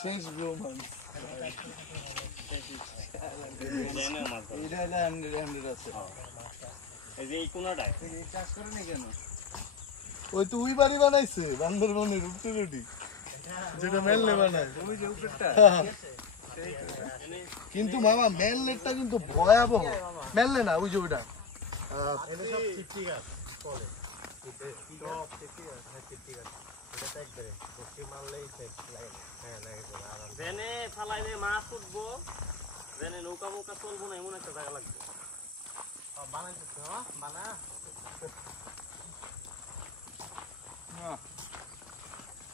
শেষ রোমান্স ওই তো ওই বাড়ি বানাইছে বান্দরবনের রূপটুটি যেটা মেললে বানায় কিন্তু মামা মেললেটটা কিন্তু ভয়াবহ মেললে না ওই যে ওইটা মাছ উঠবো নৌকা মৌকা চলবো না এমন একটা জায়গা লাগবে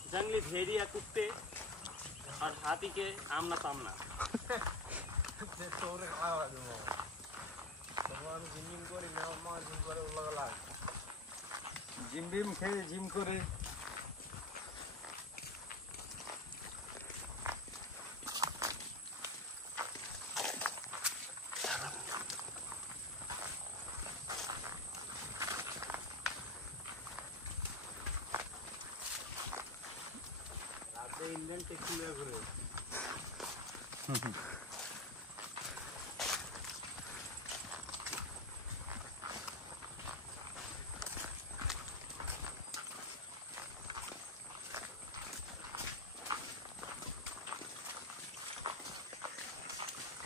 जंगली भेड़िया कुत्ते और हाथी के आमना सामना জিম বিম খেয়ে জিম করে इंडियन टैक्सी में घुरे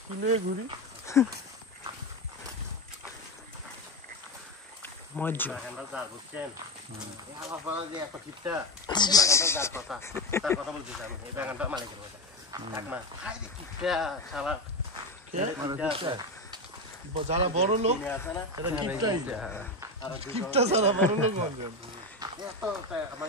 কিলে ঘুরি মজা আমরা যা বুঝছেন এই আলাপাড়া যে একটা কিপটা বাগানটা যার কথা তার কথা বলতেছি আমি এই বাগানটা মালিকের কথা এক না খাই রে কিপটা শালা যারা বড় লোক এটা কিপটাই কিপটা যারা বড় লোক বলবেন এত আমার